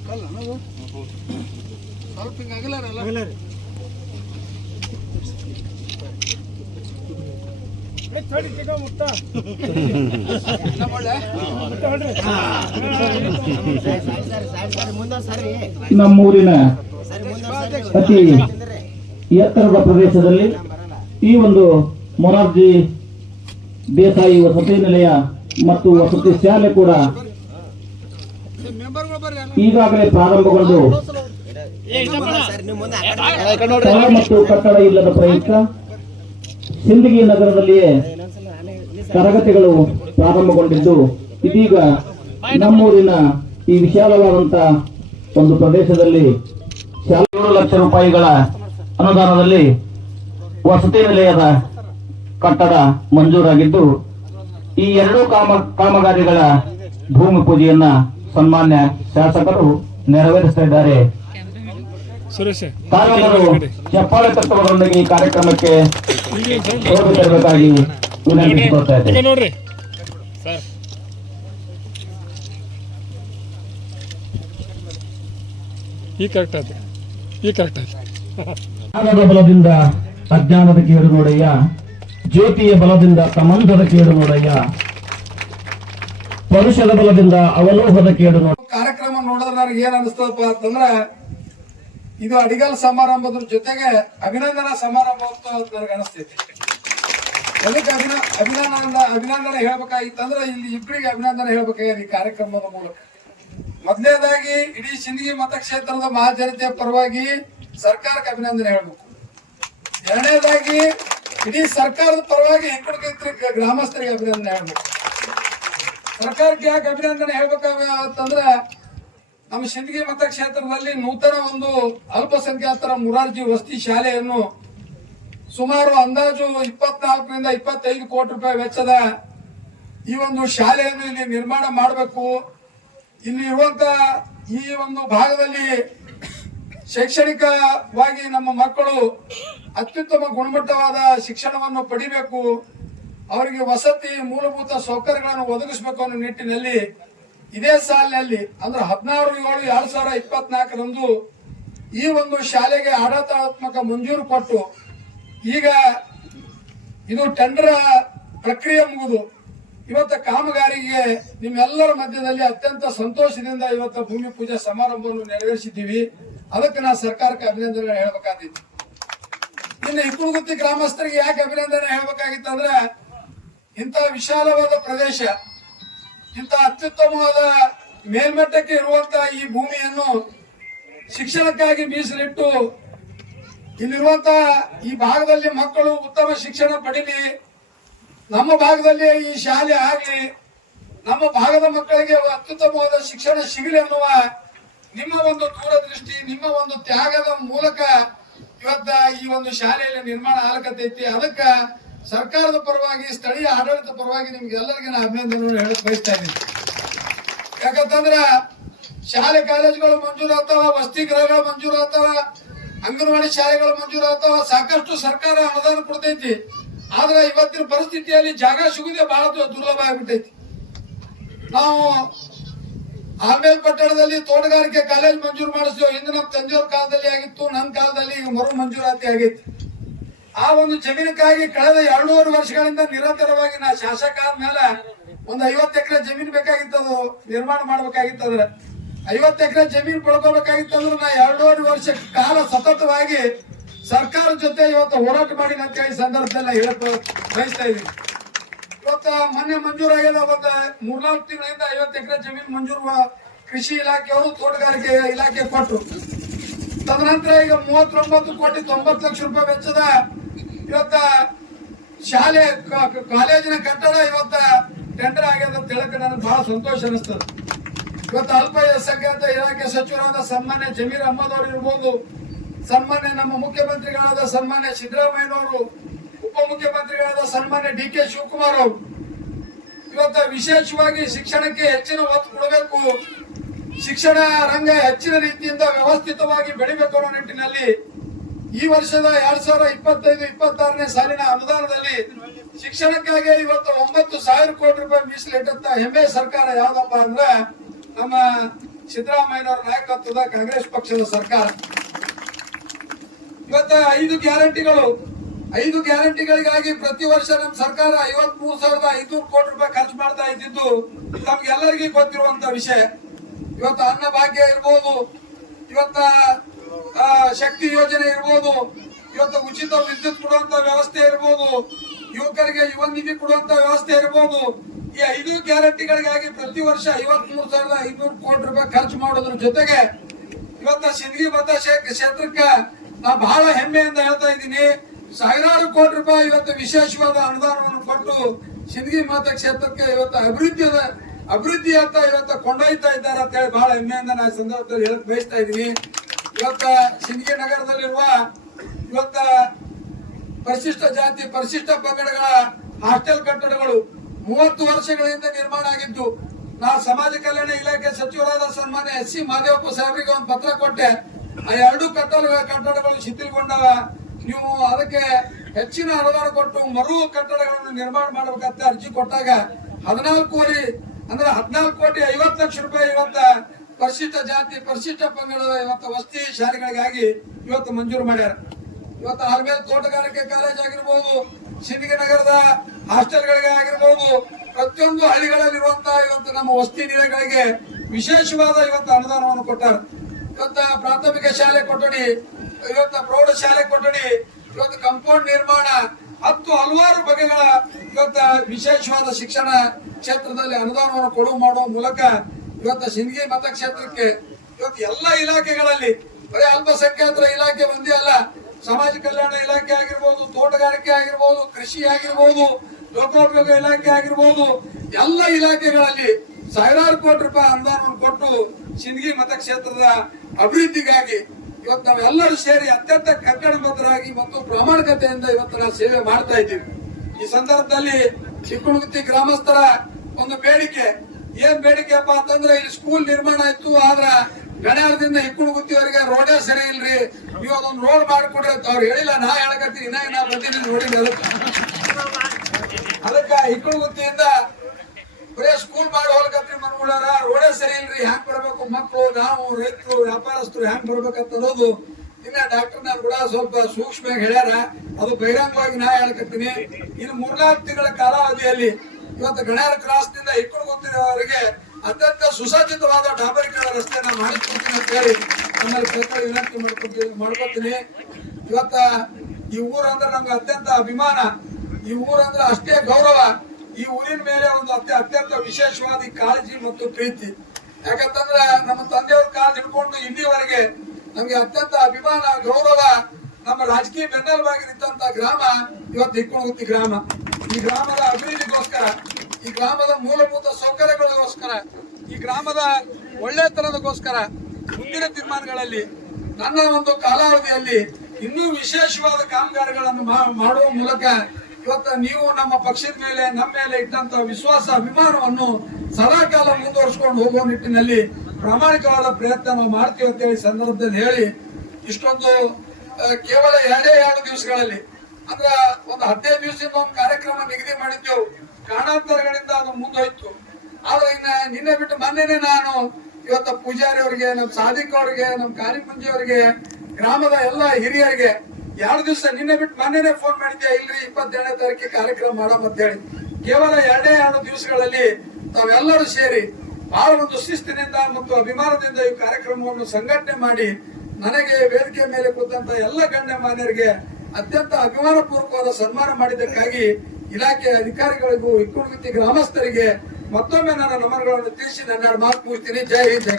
ಕಲ್ಲ ನಾವು. ಸ್ವಲ್ಪ ಹಿಂಗೆ? ನಮ್ಮೂರಿನ ಅತಿ ಎತ್ತರದ ಪ್ರದೇಶದಲ್ಲಿ ಈ ಒಂದು ಮೊರಾರ್ಜಿ ದೇಸಾಯಿ ವಸತಿ ನಿಲಯ ಮತ್ತು ವಸತಿ ಶಾಲೆ ಕೂಡ ಈಗಾಗಲೇ ಪ್ರಾರಂಭಗೊಂಡು ಸ್ಥಳ ಮತ್ತು ಕಟ್ಟಡ ಇಲ್ಲದ ಪ್ರಯುಕ್ತ ಸಿಂದಗಿ ನಗರದಲ್ಲಿಯೇ ತರಗತಿಗಳು ಪ್ರಾರಂಭಗೊಂಡಿದ್ದು. ಇದೀಗ ನಮ್ಮೂರಿನ ಈ ವಿಶಾಲವಾದಂತ ಒಂದು ಪ್ರದೇಶದಲ್ಲಿ ಏಳು ಲಕ್ಷ ರೂಪಾಯಿಗಳ ಅನುದಾನದಲ್ಲಿ ವಸತಿ ನಿಲಯದ ಕಟ್ಟಡ ಮಂಜೂರಾಗಿದ್ದು. ಈ ಎರಡೂ ಕಾಮ ಕಾಮಗಾರಿಗಳ ಭೂಮಿ ಪೂಜೆಯನ್ನ ಸನ್ಮಾನ್ಯ ಶಾಸಕರು ನೆರವೇರಿಸ್ತಾ ಇದ್ದಾರೆ ಸುರೇಶ್ ತಾವೆಲ್ಲರೂ ಚಪ್ಪಾಳೆ ತತ್ವಗಳೊಂದಿಗೆ ಈ ಕಾರ್ಯಕ್ರಮಕ್ಕೆ ಹೋಗುತ್ತಿರಬೇಕಾಗಿ ವಿನಂತಿಸಿಕೊಳ್ತಾ ಇದ್ದೇನೆ. ಈ ಕರೆಕ್ಟ್ ಆಯ್ತು. ಈ ಕರೆಕ್ಟ್ ಆಯ್ತು. ಜ್ಞಾನದ ಬಲದಿಂದ ಅಜ್ಞಾನದ ಕೇಡು ನೋಡಯ್ಯ ಜ್ಯೋತಿಯ ಬಲದಿಂದ ತಮಂಧದ ಕೇಡು ನೋಡಯ್ಯ ಪರುಷದ ಬಲದಿಂದ ಅವಲೋಹದ ಕೇಡು ನೋಡ ಕಾರ್ಯಕ್ರಮ ನೋಡಿದ್ರೆ ನನಗೆ ಏನ್ ಅನಿಸ್ತದಪ್ಪ ಅಂತಂದ್ರೆ, ಇದು ಅಡಿಗಲ್ ಸಮಾರಂಭದ ಜೊತೆಗೆ ಅಭಿನಂದನಾ ಸಮಾರಂಭ ಅಂತ ನನಗೆ ಅನಿಸ್ತೈತಿ. ಅದಕ್ಕೆ ಅಭಿನ ಅಭಿನಂದನೆ ಅಭಿನಂದನೆ ಹೇಳ್ಬೇಕಾಗಿತ್ತಂದ್ರೆ ಇಲ್ಲಿ ಇಬ್ಬರಿಗೆ ಅಭಿನಂದನೆ ಹೇಳ್ಬೇಕಾಗಿದೆ ಈ ಕಾರ್ಯಕ್ರಮದ ಮೂಲಕ. ಮೊದಲನೇದಾಗಿ ಇಡೀ ಸಿಂದಗಿ ಮತಕ್ಷೇತ್ರದ ಮಹಾಜನತೆಯ ಪರವಾಗಿ ಸರ್ಕಾರಕ್ಕೆ ಅಭಿನಂದನೆ ಹೇಳ್ಬೇಕು. ಎರಡನೇದಾಗಿ ಇಡೀ ಸರ್ಕಾರದ ಪರವಾಗಿ ಹೆಕ್ಕಡಕೈತ್ರಿ ಗ್ರಾಮಸ್ಥರಿಗೆ ಅಭಿನಂದನೆ ಹೇಳ್ಬೇಕು. ಸರ್ಕಾರಕ್ಕೆ ಯಾಕೆ ಅಭಿನಂದನೆ ಹೇಳ್ಬೇಕಾಗತ್ತಂದ್ರೆ, ನಮ್ಮ ಸಿಂದಗಿ ಮತಕ್ಷೇತ್ರದಲ್ಲಿ ನೂತನ ಒಂದು ಅಲ್ಪಸಂಖ್ಯಾತರ ಮುರಾರ್ಜಿ ವಸತಿ ಶಾಲೆಯನ್ನು ಸುಮಾರು ಅಂದಾಜು ಇಪ್ಪತ್ನಾಲ್ಕರಿಂದ ಇಪ್ಪತ್ತೈದು ಕೋಟಿ ರೂಪಾಯಿ ವೆಚ್ಚದ ಈ ಒಂದು ಶಾಲೆಯನ್ನು ಇಲ್ಲಿ ನಿರ್ಮಾಣ ಮಾಡಬೇಕು. ಇಲ್ಲಿ ಇರುವಂತ ಈ ಒಂದು ಭಾಗದಲ್ಲಿ ಶೈಕ್ಷಣಿಕವಾಗಿ ನಮ್ಮ ಮಕ್ಕಳು ಅತ್ಯುತ್ತಮ ಗುಣಮಟ್ಟವಾದ ಶಿಕ್ಷಣವನ್ನು ಪಡಿಬೇಕು. ಅವರಿಗೆ ವಸತಿ ಮೂಲಭೂತ ಸೌಕರ್ಯಗಳನ್ನು ಒದಗಿಸಬೇಕು ಅನ್ನೋ ನಿಟ್ಟಿನಲ್ಲಿ ಇದೇ ಸಾಲಿನಲ್ಲಿ ಅಂದ್ರೆ ಹದಿನಾರು ಏಳು ಎರಡ್ ಸಾವಿರ ಇಪ್ಪತ್ನಾಲ್ಕರಂದು ಈ ಒಂದು ಶಾಲೆಗೆ ಆಡಳಿತಾತ್ಮಕ ಮಂಜೂರು ಕೊಟ್ಟು ಈಗ ಇದು ಟೆಂಡರ್ ಪ್ರಕ್ರಿಯೆ ಮುಗಿದು ಇವತ್ತು ಕಾಮಗಾರಿಗೆ ನಿಮ್ಮೆಲ್ಲರ ಮಧ್ಯದಲ್ಲಿ ಅತ್ಯಂತ ಸಂತೋಷದಿಂದ ಇವತ್ತು ಭೂಮಿ ಪೂಜೆ ಸಮಾರಂಭವನ್ನು ನೆರವೇರಿಸಿದ್ದೀವಿ. ಅದಕ್ಕೆ ನಾ ಸರ್ಕಾರಕ್ಕೆ ಅಭಿನಂದನೆ ಹೇಳ್ಬೇಕಾದಿತ್ತು. ಇನ್ನು ಇಪ್ಪಗುತ್ತಿ ಗ್ರಾಮಸ್ಥರಿಗೆ ಯಾಕೆ ಅಭಿನಂದನೆ ಹೇಳ್ಬೇಕಾಗಿತ್ತಂದ್ರೆ ಇಂಥ ವಿಶಾಲವಾದ ಪ್ರದೇಶ, ಇಂಥ ಅತ್ಯುತ್ತಮವಾದ ಮೇಲ್ಮಟ್ಟಕ್ಕೆ ಇರುವಂತಹ ಈ ಭೂಮಿಯನ್ನು ಶಿಕ್ಷಣಕ್ಕಾಗಿ ಮೀಸಲಿಟ್ಟು ಇಲ್ಲಿರುವಂತಹ ಈ ಭಾಗದಲ್ಲಿ ಮಕ್ಕಳು ಉತ್ತಮ ಶಿಕ್ಷಣ ಪಡೀಲಿ. ನಮ್ಮ ಭಾಗದಲ್ಲಿ ಈ ಶಾಲೆ ಆಗಲಿ, ನಮ್ಮ ಭಾಗದ ಮಕ್ಕಳಿಗೆ ಅತ್ಯುತ್ತಮವಾದ ಶಿಕ್ಷಣ ಸಿಗಲಿ ಅನ್ನುವ ನಿಮ್ಮ ಒಂದು ದೂರದೃಷ್ಟಿ, ನಿಮ್ಮ ಒಂದು ತ್ಯಾಗದ ಮೂಲಕ ಇವತ್ತ ಈ ಒಂದು ಶಾಲೆಯಲ್ಲಿ ನಿರ್ಮಾಣ ಆಗಕತ್ತೈತಿ ಅದಕ್ಕ ಸರ್ಕಾರದ ಪರವಾಗಿ, ಸ್ಥಳೀಯ ಆಡಳಿತ ಪರವಾಗಿ ನಿಮ್ಗೆ ಎಲ್ಲರಿಗೂ ನಾನು ಅಭಿನಂದನೆ ಹೇಳಕ್ ಬಯಸ್ತಾ ಇದ್ದೀನಿ. ಯಾಕಂತಂದ್ರ ಶಾಲೆ ಕಾಲೇಜುಗಳು ಮಂಜೂರಾಗ್ತಾವ ವಸತಿ ಗೃಹಗಳು ಮಂಜೂರಾಗ್ತಾವ ಅಂಗನವಾಡಿ ಶಾಲೆಗಳು ಮಂಜೂರಾಗ್ತಾವ ಸಾಕಷ್ಟು ಸರ್ಕಾರ ಅನುದಾನ ಕೊಡ್ತೈತಿ. ಆದ್ರೆ ಇವತ್ತಿನ ಪರಿಸ್ಥಿತಿಯಲ್ಲಿ ಜಾಗ ಸಿಗುದೇ ಬಹಳ ದುರ್ಲಭ ಆಗ್ಬಿಟ್ಟೈತಿ. ನಾವು ಆಮೇಲ್ ಪಟ್ಟಣದಲ್ಲಿ ತೋಟಗಾರಿಕೆ ಕಾಲೇಜ್ ಮಂಜೂರು ಮಾಡಿಸ್ತೇವೆ. ಹಿಂದೆ ನಮ್ಮ ತಂದೆಯವ್ರ ಕಾಲದಲ್ಲಿ ಆಗಿತ್ತು ನನ್ನ ಕಾಲದಲ್ಲಿ ಮರು ಮಂಜೂರಾತಿ ಆಗೈತಿ. ಆ ಒಂದು ಜಮೀನಕ್ಕಾಗಿ ಕಳೆದ ಎರಡೂವರೆ ವರ್ಷಗಳಿಂದ ನಿರಂತರವಾಗಿ ನಾ ಶಾಸಕ ಆದ್ಮೇಲೆ ಒಂದು ಐವತ್ತು ಎಕರೆ ಜಮೀನು ಬೇಕಾಗಿತ್ತದು, ನಿರ್ಮಾಣ ಮಾಡ್ಬೇಕಾಗಿತ್ತಂದ್ರೆ. ಐವತ್ತು ಎಕರೆ ಜಮೀನು ಪಡ್ಕೋಬೇಕಾಗಿತ್ತಂದ್ರೆ ನಾ ಎರಡೂವರೆ ವರ್ಷ ಕಾಲ ಸತತವಾಗಿ ಸರ್ಕಾರದ ಜೊತೆ ಇವತ್ತು ಹೋರಾಟ ಮಾಡಿ ಅಂತ ಹೇಳಿ ಸಂದರ್ಭದಲ್ಲಿ ಹೇಳಕ್ ಬಯಸ್ತಾ ಇದ್ದೀನಿ. ಇವತ್ತು ಮೊನ್ನೆ ಮಂಜೂರಾಗಿದ ಒಂದು ಮೂರ್ನಾಲ್ಕು ತಿಂಗಳಿಂದ ಐವತ್ತು ಎಕರೆ ಜಮೀನು ಮಂಜೂರು ಕೃಷಿ ಇಲಾಖೆಯವರು ತೋಟಗಾರಿಕೆ ಇಲಾಖೆ ಕೊಟ್ಟರು ತದನಂತರ ಈಗ ಮೂವತ್ತೊಂಬತ್ತು ಕೋಟಿ ತೊಂಬತ್ತು ಲಕ್ಷ ರೂಪಾಯಿ ವೆಚ್ಚದ ಇವತ್ತ ಶಾಲೆ ಕಾಲೇಜಿನ ಕಟ್ಟಡ ಇವತ್ತ ಟೆಂಡರ್ ಆಗ್ಯದ ಅಂತ ಹೇಳಕ್ಕೆ ನನಗೆ ಬಹಳ ಸಂತೋಷ ಅನಿಸ್ತದೆ. ಇವತ್ತು ಅಲ್ಪಸಂಖ್ಯಾತ ಇಲಾಖೆ ಸಚಿವರಾದ ಸನ್ಮಾನ್ಯ ಜಮೀರ್ ಅಹಮದ್ ಅವರು ಇರ್ಬೋದು. ಸನ್ಮಾನ್ಯ ನಮ್ಮ ಮುಖ್ಯಮಂತ್ರಿಗಳಾದ ಸನ್ಮಾನ್ಯ ಸಿದ್ದರಾಮಯ್ಯನವರು ಉಪಮುಖ್ಯಮಂತ್ರಿಗಳಾದ ಸನ್ಮಾನ್ಯ ಡಿ ಕೆ ಶಿವಕುಮಾರ್ ಅವರು. ಇವತ್ತು ವಿಶೇಷವಾಗಿ ಶಿಕ್ಷಣಕ್ಕೆ ಹೆಚ್ಚಿನ ಒತ್ತು ಕೊಡಬೇಕು. ಶಿಕ್ಷಣ ರಂಗ ಹೆಚ್ಚಿನ ರೀತಿಯಿಂದ ವ್ಯವಸ್ಥಿತವಾಗಿ ಬೆಳಿಬೇಕು ಅನ್ನೋ ನಿಟ್ಟಿನಲ್ಲಿ ಈ ವರ್ಷದ ಎರಡ್ ಸಾವಿರದ ಇಪ್ಪತ್ತೈದು, ಇಪ್ಪತ್ತಾರನೇ ಸಾಲಿನ ಅನುದಾನದಲ್ಲಿ ಶಿಕ್ಷಣಕ್ಕಾಗಿ ಇವತ್ತು ಒಂಬತ್ತು ಸಾವಿರ ಕೋಟಿ ರೂಪಾಯಿ ಮೀಸಲಿಟ್ಟಂತ ಹೆಮ್ಮೆ ಸರ್ಕಾರ ಯಾವ್ದಪ್ಪ ಅಂದ್ರೆ ನಮ್ಮ ಸಿದ್ದರಾಮಯ್ಯನವರ ನಾಯಕತ್ವದ ಕಾಂಗ್ರೆಸ್ ಪಕ್ಷದ ಸರ್ಕಾರ. ಇವತ್ತ ಐದು ಗ್ಯಾರಂಟಿಗಳು, ಐದು ಗ್ಯಾರಂಟಿಗಳಿಗಾಗಿ ಪ್ರತಿ ವರ್ಷ ನಮ್ಮ ಸರ್ಕಾರ ಐವತ್ ಮೂರು ಸಾವಿರದ ಐನೂರು ಕೋಟಿ ರೂಪಾಯಿ ಖರ್ಚು ಮಾಡ್ತಾ ಇದ್ದಿದ್ದು ನಮ್ಗೆಲ್ಲರಿಗೂ ಗೊತ್ತಿರುವಂತ ವಿಷಯ. ಇವತ್ತು ಅನ್ನ ಭಾಗ್ಯ ಇರ್ಬೋದು, ಇವತ್ತ ಶಕ್ತಿ ಯೋಜನೆ ಇರ್ಬೋದು, ಇವತ್ತು ಉಚಿತ ವಿದ್ಯುತ್ ಕೊಡುವಂತ ವ್ಯವಸ್ಥೆ ಇರ್ಬೋದು, ಯುವಕರಿಗೆ ಯುವ ನಿಧಿ ಕೊಡುವಂತ ವ್ಯವಸ್ಥೆ ಇರ್ಬೋದು, ಈ ಐದು ಗ್ಯಾರಂಟಿಗಳಿಗಾಗಿ ಪ್ರತಿ ವರ್ಷ ಐವತ್ ಮೂರು ಸಾವಿರದ ಐನೂರು ಕೋಟಿ ರೂಪಾಯಿ ಖರ್ಚು ಮಾಡೋದ್ರ ಜೊತೆಗೆ ಇವತ್ತ ಸಿಂದಗಿ ಮತ ಕ್ಷೇತ್ರಕ್ಕೆ ನಾ ಬಹಳ ಹೆಮ್ಮೆಯಿಂದ ಹೇಳ್ತಾ ಇದ್ದೀನಿ. ಸಾವಿರಾರು ಕೋಟಿ ರೂಪಾಯಿ ಇವತ್ತು ವಿಶೇಷವಾದ ಅನುದಾನವನ್ನು ಕೊಟ್ಟು ಸಿಂದಗಿ ಮತ ಕ್ಷೇತ್ರಕ್ಕೆ ಇವತ್ತು ಅಭಿವೃದ್ಧಿ ಅಭಿವೃದ್ಧಿ ಅಂತ ಇವತ್ತು ಕೊಂಡೊಯ್ತಾ ಇದ್ದಾರೆ ಅಂತ ಹೇಳಿ ಬಹಳ ಹೆಮ್ಮೆಯಿಂದ ನಾನು ಸಂದರ್ಭದಲ್ಲಿ ಹೇಳಕ್ ಬಯಸ್ತಾ ಇದ್ದೀನಿ. ಇವತ್ತ ಸಿಂದಗಿ ನಗರದಲ್ಲಿರುವ ಇವತ್ತ ಪರಿಶಿಷ್ಟ ಜಾತಿ, ಪರಿಶಿಷ್ಟ ಪಂಗಡಗಳ ಹಾಸ್ಟೆಲ್ ಕಟ್ಟಡಗಳು ಮೂವತ್ತು ವರ್ಷಗಳಿಂದ ನಿರ್ಮಾಣ ಆಗಿದ್ದು, ನಾ ಸಮಾಜ ಕಲ್ಯಾಣ ಇಲಾಖೆ ಸಚಿವರಾದ ಸನ್ಮಾನ್ಯ ಎಸ್ ಸಿ ಮಾದೇವಪ್ಪ ಸಾಹೇಬರಿಗೆ ಒಂದು ಪತ್ರ ಕೊಟ್ಟೆ. ಆ ಎರಡು ಕಟ್ಟಡ, ಕಟ್ಟಡಗಳು ಶಿಥಿಲಗೊಂಡವ. ನೀವು ಅದಕ್ಕೆ ಹೆಚ್ಚಿನ ಅನುದಾನ ಕೊಟ್ಟು ಮರು ಕಟ್ಟಡಗಳನ್ನು ನಿರ್ಮಾಣ ಮಾಡಬೇಕಂತ ಅರ್ಜಿ ಕೊಟ್ಟಾಗ ಹದಿನಾಲ್ಕು ಅಂದ್ರೆ ಹದಿನಾಲ್ಕು ಕೋಟಿ ಐವತ್ತು ಲಕ್ಷ ರೂಪಾಯಿ ಇವತ್ತ ಪರಿಶಿಷ್ಟ ಜಾತಿ, ಪರಿಶಿಷ್ಟ ಪಂಗಡದ ಇವತ್ತು ವಸತಿ ಶಾಲೆಗಳಿಗಾಗಿ ಇವತ್ತು ಮಂಜೂರು ಮಾಡ್ಯಾರ. ಇವತ್ತು ಆಲ್ಮೇಲ್ ತೋಟಗಾರಿಕೆ ಕಾಲೇಜ್ ಆಗಿರ್ಬೋದು, ಸಿಂದಗಿ ನಗರದ ಹಾಸ್ಟೆಲ್ಗಳಿಗೆ ಆಗಿರ್ಬೋದು, ಪ್ರತಿಯೊಂದು ಹಳ್ಳಿಗಳಲ್ಲಿರುವಂತಹ ಇವತ್ತು ನಮ್ಮ ವಸತಿ ನಿಲಯಗಳಿಗೆ ವಿಶೇಷವಾದ ಇವತ್ತು ಅನುದಾನವನ್ನು ಕೊಟ್ಟಾರ. ಇವತ್ತು ಪ್ರಾಥಮಿಕ ಶಾಲೆ ಕೊಠಡಿ, ಇವತ್ತು ಪ್ರೌಢ ಶಾಲೆ ಕೊಠಡಿ, ಇವತ್ತು ಕಂಪೌಂಡ್ ನಿರ್ಮಾಣ, ಹತ್ತು ಹಲವಾರು ಬಗೆಗಳ ಇವತ್ತು ವಿಶೇಷವಾದ ಶಿಕ್ಷಣ ಕ್ಷೇತ್ರದಲ್ಲಿ ಅನುದಾನವನ್ನು ಕೊಡುವ ಮಾಡುವ ಮೂಲಕ ಇವತ್ತು ಸಿಂದಗಿ ಮತಕ್ಷೇತ್ರಕ್ಕೆ ಇವತ್ತು ಎಲ್ಲ ಇಲಾಖೆಗಳಲ್ಲಿ, ಬರೀ ಅಲ್ಪಸಂಖ್ಯಾತರ ಇಲಾಖೆ ಒಂದೇ ಅಲ್ಲ, ಸಮಾಜ ಕಲ್ಯಾಣ ಇಲಾಖೆ ಆಗಿರ್ಬೋದು, ತೋಟಗಾರಿಕೆ ಆಗಿರ್ಬೋದು, ಕೃಷಿ ಆಗಿರ್ಬೋದು, ಲೋಕೋಪಯೋಗ ಇಲಾಖೆ ಆಗಿರ್ಬೋದು, ಎಲ್ಲ ಇಲಾಖೆಗಳಲ್ಲಿ ಸಾವಿರಾರು ಕೋಟಿ ರೂಪಾಯಿ ಅನುದಾನವನ್ನು ಕೊಟ್ಟು ಸಿಂದಗಿ ಮತಕ್ಷೇತ್ರದ ಅಭಿವೃದ್ಧಿಗಾಗಿ ಇವತ್ತು ನಾವೆಲ್ಲರೂ ಸೇರಿ ಅತ್ಯಂತ ಕಟ್ಟಡಬದ್ಧರಾಗಿ ಮತ್ತು ಪ್ರಾಮಾಣಿಕತೆಯಿಂದ ಇವತ್ತು ನಾವು ಸೇವೆ ಮಾಡ್ತಾ ಇದ್ದೀವಿ. ಈ ಸಂದರ್ಭದಲ್ಲಿ ಚಿಕ್ಕಣಗುತ್ತಿ ಗ್ರಾಮಸ್ಥರ ಒಂದು ಬೇಡಿಕೆ ಏನ್ ಬೇಡಿಕೆಪ್ಪ ಅಂತಂದ್ರೆ ಇಲ್ಲಿ ಸ್ಕೂಲ್ ನಿರ್ಮಾಣ ಆಯ್ತು, ಆದ್ರ ಗಣ್ಯಾರದಿಂದ ಹಿಕ್ಕುಣಗುತ್ತಿವರೆಗೆ ರೋಡೇ ಸರಿ ಇಲ್ರಿ. ನೀವು ಅದೊಂದು ರೋಡ್ ಮಾಡ್ಕೊಡ್ರಿ ಅಂತ ಅವ್ರು ಹೇಳಿಲ್ಲ. ನಾ ಹೇಳಕತ್ತೀನಿ. ಇನ್ನ ಇನ್ನ ಬಂದಿದ್ದೀನಿ ನೋಡಿ ಅದಕ್ಕೆ. ಅದಕ್ಕ ಹಿಕ್ಕುಣಗುತ್ತಿಯಿಂದ ಬರೇ ಸ್ಕೂಲ್ ಮಾಡಿ ಹೋಗ್ಕತ್ರಿ ಮನ್ಗುಳಾರ ರೋಡೇ ಸರಿ ಇಲ್ರಿ. ಹ್ಯಾಂಗ್ ಬರ್ಬೇಕು ಮಕ್ಕಳು ನಾವು, ರೈತರು, ವ್ಯಾಪಾರಸ್ಥರು ಹ್ಯಾಂಗ್ ಬರ್ಬೇಕಂತ ಅನ್ನೋದು ಇನ್ನ ಡಾಕ್ಟರ್ ನಾನು ಕೂಡ ಸ್ವಲ್ಪ ಸೂಕ್ಷ್ಮವಾಗಿ ಹೇಳ್ಯಾರ. ಅದು ಬಹಿರಂಗವಾಗಿ ನಾ ಹೇಳ್ಕತ್ತೀನಿ. ಇನ್ನು ಮೂರ್ನಾಲ್ಕು ತಿಂಗಳ ಕಾಲಾವಧಿಯಲ್ಲಿ ಇವತ್ತು ಗಣ್ಯರ ಕ್ರಾಸ್ನಿಂದ ಇಕ್ಕಳು ಗೊತ್ತಿರೋವರೆಗೆ ಅತ್ಯಂತ ಸುಸಜ್ಜಿತವಾದ ಡಾಬರಿಕರ ರಸ್ತೆಯನ್ನ ಮಾಡಿಕೊಡ್ತೀನಿ ಅಂತ ಹೇಳಿ ನಮ್ಮಲ್ಲಿ ಪ್ರಯತ್ನ ವಿನಂತಿ ಮಾಡ್ಕೊತೀನಿ ಮಾಡ್ಕೊತೀನಿ ಇವತ್ತ ಈ ಊರಂದ್ರೆ ನಮ್ಗೆ ಅತ್ಯಂತ ಅಭಿಮಾನ. ಈ ಊರಂದ್ರೆ ಅಷ್ಟೇ ಗೌರವ. ಈ ಊರಿನ ಮೇಲೆ ಒಂದು ಅತ್ಯ, ಅತ್ಯಂತ ವಿಶೇಷವಾದ ಕಾಳಜಿ ಮತ್ತು ಪ್ರೀತಿ. ಯಾಕಂತಂದ್ರೆ ನಮ್ಮ ತಂದೆಯವ್ರ ಕಾಲ ಹಿಡ್ಕೊಂಡು ಇಲ್ಲಿವರೆಗೆ ನಮ್ಗೆ ಅತ್ಯಂತ ಅಭಿಮಾನ, ಗೌರವ ನಮ್ಮ ರಾಜಕೀಯ ಬೆನ್ನೆಲುಬಾಗಿ ನಿಂತ ಗ್ರಾಮ ಇವತ್ತು ಇಕ್ಕೊಂಡು ಗ್ರಾಮ. ಈ ಗ್ರಾಮದ ಅಭಿವೃದ್ಧಿಗೋಸ್ಕರ, ಈ ಗ್ರಾಮದ ಮೂಲಭೂತ ಸೌಕರ್ಯಗಳಿಗೋಸ್ಕರ, ಈ ಗ್ರಾಮದ ಒಳ್ಳೆತನದಗೋಸ್ಕರ ಮುಂದಿನ ತೀರ್ಮಾನಗಳಲ್ಲಿ ನನ್ನ ಒಂದು ಕಾಲಾವಧಿಯಲ್ಲಿ ಇನ್ನೂ ವಿಶೇಷವಾದ ಕಾಮಗಾರಿಗಳನ್ನು ಮಾಡುವ ಮೂಲಕ ಇವತ್ತು ನೀವು ನಮ್ಮ ಪಕ್ಷದ ಮೇಲೆ, ನಮ್ಮ ಮೇಲೆ ಇಟ್ಟಂತ ವಿಶ್ವಾಸ, ಅಭಿಮಾನವನ್ನು ಸದಾಕಾಲ ಮುಂದುವರಿಸಿಕೊಂಡು ಹೋಗುವ ನಿಟ್ಟಿನಲ್ಲಿ ಪ್ರಾಮಾಣಿಕವಾದ ಪ್ರಯತ್ನ ನಾವು ಮಾಡ್ತೀವಿ ಅಂತ ಹೇಳಿ ಸಂದರ್ಭದಲ್ಲಿ ಹೇಳಿ, ಇಷ್ಟೊಂದು ಕೇವಲ ಎರಡೇ ಎರಡು ದಿವಸಗಳಲ್ಲಿ ಅಂದ್ರ ಒಂದು ಹದಿನೈದು ದಿವಸದಿಂದ ಒಂದು ಕಾರ್ಯಕ್ರಮ ನಿಗದಿ ಮಾಡಿದ್ದೆವು ಕಾರಣಾಂತರಗಳಿಂದ ಅದು ಮುಂದೋಯ್ತು. ಆದ್ರೆ ಇನ್ನ ನಿನ್ನೆ ಬಿಟ್ಟು ಮೊನ್ನೆನೆ ನಾನು ಇವತ್ತು ಪೂಜಾರಿ ಅವರಿಗೆ, ನಮ್ಮ ಸಾಧಿಕ ಅವರಿಗೆ, ನಮ್ಮ ಕಾರಿಪುಂಜಿ ಅವರಿಗೆ, ಗ್ರಾಮದ ಎಲ್ಲ ಹಿರಿಯರಿಗೆ ಎರಡು ದಿವಸ ನಿನ್ನೆ ಬಿಟ್ಟು ಮೊನ್ನೆನೆ ಫೋನ್ ಮಾಡಿದ್ದೆ ಇಲ್ರಿ ಇಪ್ಪತ್ತೇಳನೇ ತಾರೀಕಿಗೆ ಕಾರ್ಯಕ್ರಮ ಮಾಡೋಣ ಹೇಳಿ ಕೇವಲ ಎರಡೇ ಎರಡು ದಿವಸಗಳಲ್ಲಿ ತಾವೆಲ್ಲರೂ ಸೇರಿ ಬಹಳ ಒಂದು ಶಿಸ್ತಿನಿಂದ ಮತ್ತು ಅಭಿಮಾನದಿಂದ ಈ ಕಾರ್ಯಕ್ರಮವನ್ನು ಸಂಘಟನೆ ಮಾಡಿ, ನನಗೆ ವೇದಿಕೆ ಮೇಲೆ ಕೂತಂತ ಎಲ್ಲ ಗಣ್ಯ ಮಾನ್ಯರಿಗೆ ಅತ್ಯಂತ ಅಭಿಮಾನ ಪೂರ್ವಕವಾದ ಸನ್ಮಾನ ಮಾಡಿದ್ದಕ್ಕಾಗಿ ಇಲಾಖೆ ಅಧಿಕಾರಿಗಳಿಗೂ ಇಕ್ಕುಣಗುತ್ತಿ ಗ್ರಾಮಸ್ಥರಿಗೆ ಮತ್ತೊಮ್ಮೆ ನನ್ನ ನಮನಗಳನ್ನು ತಿಳಿಸಿ ನನ್ನ ಮಾತು ಮುಗಿಸ್ತೀನಿ. ಜೈ ಹಿಂದ್, ಜೈ